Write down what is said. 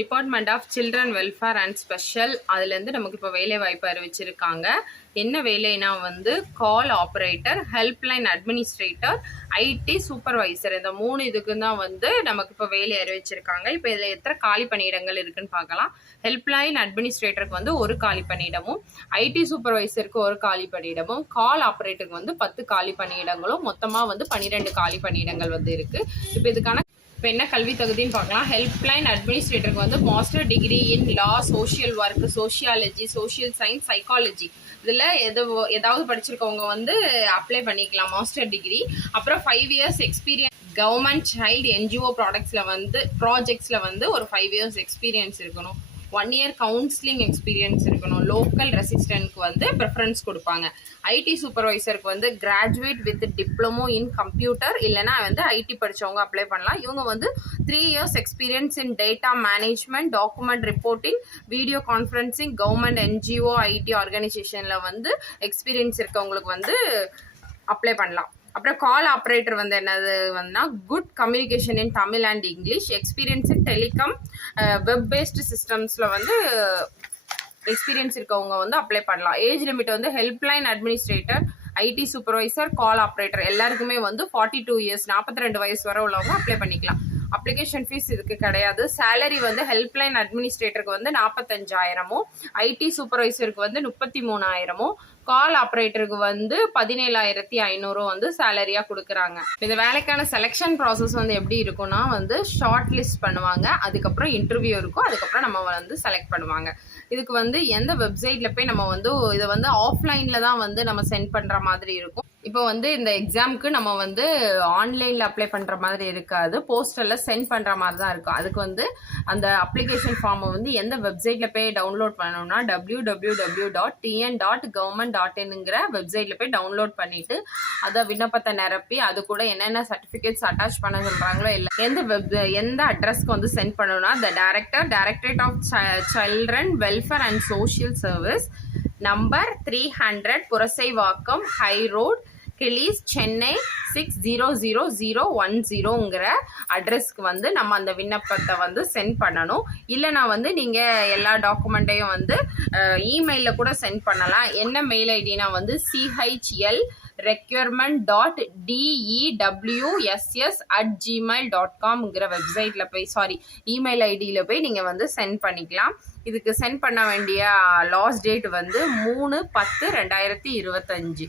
Department of children welfare and special அதுலேருந்து நமக்கு இப்போ வேலை வாய்ப்பு அறிவிச்சிருக்காங்க. என்ன வேலைனா வந்து call operator, helpline administrator, IT supervisor, இந்த 3 இதுக்கு தான் வந்து நமக்கு இப்போ வேலை அறிவிச்சிருக்காங்க. இப்போ இதில் எத்தனை காலி பணியிடங்கள் இருக்குன்னு பார்க்கலாம். ஹெல்ப்லைன் அட்மினிஸ்ட்ரேட்டருக்கு வந்து 1 காலி பணியிடமும், ஐடி சூப்பர்வைசருக்கு 1 காலி பணியிடமும், கால் ஆப்ரேட்டருக்கு வந்து 10 காலி பணியிடங்களும், மொத்தமாக வந்து 12 காலி பணியிடங்கள் வந்து இருக்கு. இப்போ இதுக்கான இப்போ என்ன கல்வி தகுதின்னு பார்க்கலாம். ஹெல்ப்லைன் அட்மினிஸ்ட்ரேட்டருக்கு வந்து master degree in law, social work, sociology, social science, psychology இதில் ஏதாவது படிச்சிருக்கவங்க வந்து அப்ளை பண்ணிக்கலாம் மாஸ்டர் டிகிரி. அப்புறம் 5 years experience government child NGO ப்ராஜெக்ட்ஸில் வந்து ஒரு 5 இயர்ஸ் எக்ஸ்பீரியன்ஸ் இருக்கணும். 1 இயர் கவுன்சிலிங் எக்ஸ்பீரியன்ஸ் இருக்கணும். லோக்கல் ரெசிஸ்டன்ட்க்கு வந்து ப்ரிஃபரன்ஸ் கொடுப்பாங்க. ஐடி சூப்பர்வைசருக்கு வந்து graduate with diploma in computer இல்லைனா வந்து ஐடி படித்தவங்க அப்ளை பண்ணலாம். இவங்க வந்து 3 years experience in data management, document reporting, video conferencing, government NGO IT ஆர்கனைசேஷனில் வந்து எக்ஸ்பீரியன்ஸ் இருக்கவங்களுக்கு வந்து அப்ளை பண்ணலாம். அப்புறம் கால் ஆப்ரேட்டர் வந்து என்னது வந்து good communication in Tamil and English, experience in telecom, web based சிஸ்டம்ஸில் வந்து எக்ஸ்பீரியன்ஸ் இருக்கவங்க வந்து அப்ளை பண்ணலாம். ஏஜ் லிமிட் வந்து helpline administrator, IT supervisor, call operator எல்லாருக்குமே வந்து 42 இயர்ஸ் 42 வயசு வரை உள்ளவங்க அப்ளை பண்ணிக்கலாம். அப்ளிகேஷன் ஃபீஸ் இதுக்கு கிடையாது. சேலரி வந்து ஹெல்ப்லைன் அட்மினிஸ்ட்ரேட்டருக்கு வந்து 45,000, ஐடி சூப்பர்வைசருக்கு வந்து 33,000, கால் ஆப்ரேட்டருக்கு வந்து 17,500 வந்து சேலரியாக கொடுக்குறாங்க. இந்த வேலைக்கான செலெக்ஷன் ப்ராசஸ் வந்து எப்படி இருக்கும்னா வந்து ஷார்ட் லிஸ்ட் பண்ணுவாங்க, அதுக்கப்புறம் இன்டர்வியூ இருக்கும், அதுக்கப்புறம் நம்ம வந்து செலக்ட் பண்ணுவாங்க. இதுக்கு வந்து எந்த வெப்சைட்டில் போய் நம்ம வந்து இதை வந்து ஆஃப்லைனில் தான் வந்து நம்ம சென்ட் பண்ணுற மாதிரி இருக்கும். இப்போ வந்து இந்த எக்ஸாமுக்கு நம்ம வந்து ஆன்லைனில் அப்ளை பண்ணுற மாதிரி இருக்காது, போஸ்டரில் சென்ட் பண்ணுற மாதிரி தான் இருக்கும். அதுக்கு வந்து அந்த அப்ளிகேஷன் ஃபார்மை வந்து எந்த வெப்சைட்டில் போய் டவுன்லோட் பண்ணணும்னா www.tn.government.in வெப்சைட்டில் போய் டவுன்லோட் பண்ணிவிட்டு அதை விண்ணப்பத்தை நிரப்பி அது கூட என்னென்ன சர்டிஃபிகேட்ஸ் அட்டாச் பண்ண சொல்கிறாங்களோ இல்லை எந்த அட்ரஸ்க்கு வந்து சென்ட் பண்ணணும்னா directorate of children welfare and social service, number 300 Purasawalkam high road, கிளீஸ், சென்னை 600010 அட்ரஸ்க்கு வந்து நம்ம அந்த விண்ணப்பத்தை வந்து சென்ட் பண்ணணும். இல்லைனா வந்து நீங்கள் எல்லா டாக்குமெண்ட்டையும் வந்து இமெயிலில் கூட சென்ட் பண்ணலாம். என்ன மெயில் ஐடினா வந்து chlrequirement.dews@gmail.com வெப்சைட்டில் போய் இமெயில் ஐடியில் போய் நீங்கள் வந்து சென்ட் பண்ணிக்கலாம். இதுக்கு சென்ட் பண்ண வேண்டிய லாஸ்ட் டேட் வந்து 3/10/2025.